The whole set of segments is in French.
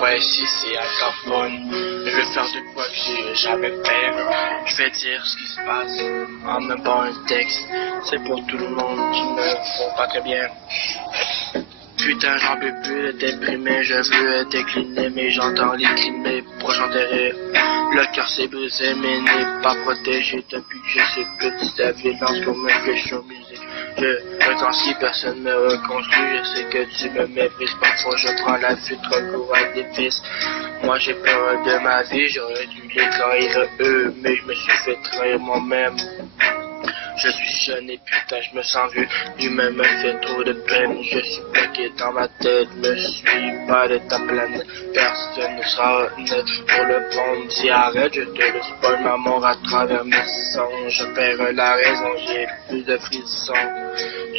Ouais, si c'est Al Capone, je vais faire de quoi que j'ai jamais fait. Je vais dire ce qui se passe en même pas un texte. C'est pour tout le monde qui ne font pas très bien. Putain, j'en peux plus déprimer, je veux décliner, mais j'entends les cris de mes proches enterrés. Le cœur s'est brisé, mais n'est pas protégé depuis que je suis petit. La violence comme un fiche aux musique. Je ressens si personne me reconstruit, je sais que tu me méprises. Parfois je prends la fuite, recours à des fils. Moi j'ai peur de ma vie, j'aurais dû les trahir eux, mais je me suis fait trahir moi-même. Je suis jeune et putain, je me sens vieux. Lui-même me fait trop de peine. Je suis bloqué dans ma tête, me suis pas de ta planète. Personne ne sera honnête pour le prendre. Dis arrête, je te le spoil ma mort à travers mes songes. Je perds la raison, j'ai plus de frissons.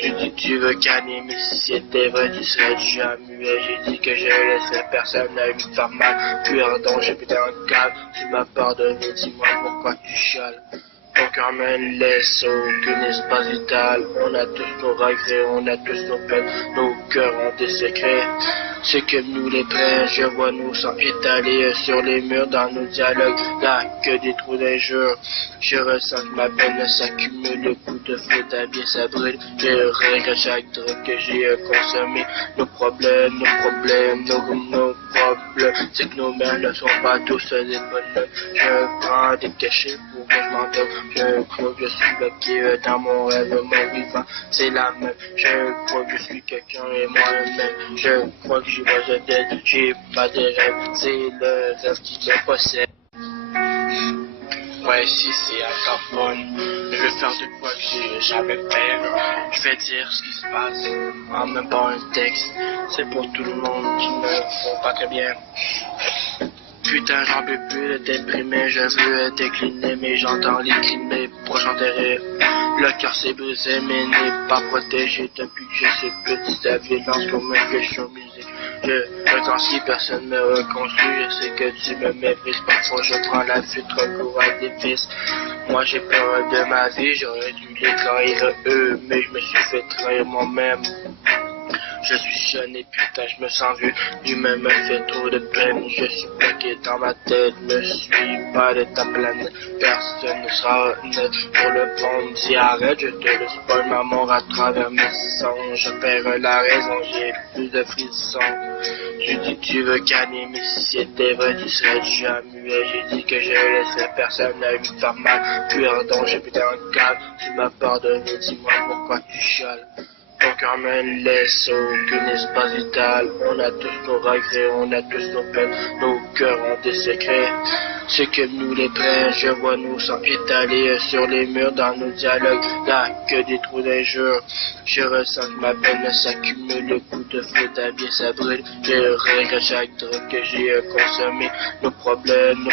Tu dis que tu veux gagner, mais si c'était vrai, tu serais déjà muet. J'ai dit que je laisserais personne à lui faire mal. Puis pardon, j'ai pété un câble. Tu m'as pardonné, dis-moi pourquoi tu chiales. Ton cœur me laisse aucun espace vital. On a tous nos regrets, on a tous nos peines. Nos cœurs ont des secrets. C'est que nous les traits, je vois nous sans étaler sur les murs dans nos dialogues. Là que des trous d'injures. Je ressens que ma peine s'accumule. Le coup de feu bien ça brûle. Je regrette chaque drogue que j'ai consommé. Nos problèmes, c'est que nos mères ne sont pas tous des bonhommes. Je prends des cachets pour que je m'endorme. Je crois que je suis bloqué dans mon rêve, mon vivant, c'est la même. Je crois que je suis quelqu'un et moi-même. Je crois que je vois tête, j'ai pas de rêve, c'est le rêve qui me possède. Ouais, si c'est Al Capone, je vais faire de quoi que j'ai jamais fait. Je vais dire ce qui se passe en même pas un texte. C'est pour tout le monde qui ne font pas très bien. Putain, j'en peux plus déprimer, je veux décliner, mais j'entends les cris de mes proches enterrés. Le cœur s'est brisé, mais n'est pas protégé depuis que je suis petit. La violence comme un fiche aux musique. Je ressens si personne me reconstruit, je sais que tu me méprises. Parfois je prends la fuite, recours à des fils. Moi j'ai peur de ma vie, j'aurais dû les trahir eux, mais je me suis fait trahir moi-même. Je suis jeune et putain, je me sens vieux. Lui-même me fait trop de peine. Je suis bloqué dans ma tête, me suis pas de ta planète. Personne ne sera honnête pour le prendre. Dis arrête, je te le spoil ma mort à travers mes songes. Je perds la raison, j'ai plus de frissons. Tu dis que tu veux gagner, mais si c'était vrai, tu serais déjà muet. J'ai dit que je laisserais personne à lui faire mal. Puis pardon, j'ai pété un câble. Tu m'as pardonné, dis-moi pourquoi tu chiales. Ton cœur me laisse aucun espace vital. On a tous nos regrets, on a tous nos peines. Nos cœurs ont des secrets. C'est que nous les traits, je vois nous sans étaler sur les murs dans nos dialogues. Là que des trous d'injures. Je ressens que ma peine s'accumule. Le coup de feu bien ça brûle. Je regrette chaque drogue que j'ai consommé. Nos problèmes,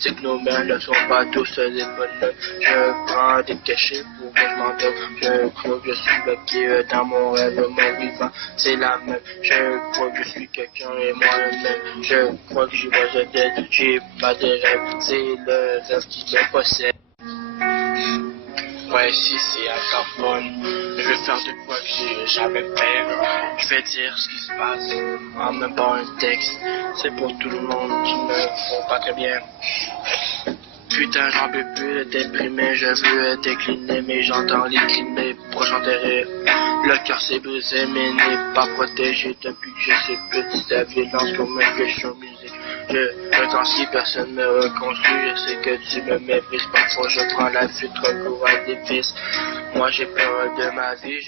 c'est que nos mères ne sont pas tous des bonhommes. Je prends des cachets pour que je m'endorme. Je crois que je suis bloqué dans mon rêve, mon vivant, c'est la même. Je crois que je suis quelqu'un et moi-même. Je crois que j'y vois tête, j'ai pas de rêve, c'est le rêve qui me possède. Ouais, si c'est Al Capone, je vais faire de quoi que j'ai jamais fait. Je vais dire ce qui se passe en même pas un texte. C'est pour tout le monde qui ne font pas très bien. Putain, j'en peux plus déprimer, je veux décliner, mais j'entends les cris de mes proches enterrés. Le cœur s'est brisé, mais n'est pas protégé depuis que je suis petit. La violence comme un fiche aux musique. Je ressens si personne me reconstruit, je sais que tu me méprises. Parfois je prends la fuite, recours à des fils. Moi j'ai peur de ma vie,